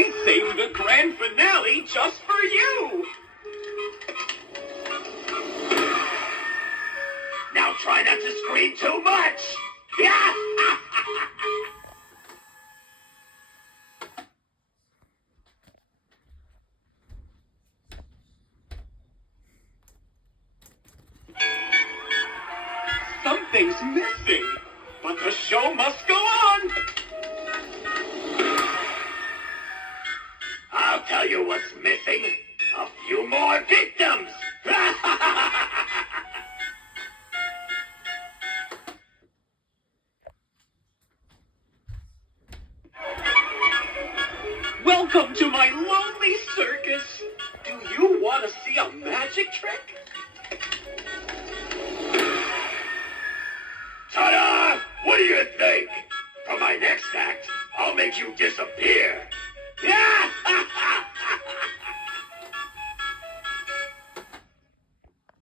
I saved the grand finale just for you! Now try not to scream too much! Yeah! Something's missing, but the show must go on! I'll tell you what's missing. A few more victims! Welcome to my lonely circus! Do you want to see a magic trick? Ta-da! What do you think? For my next act, I'll make you disappear! Yeah!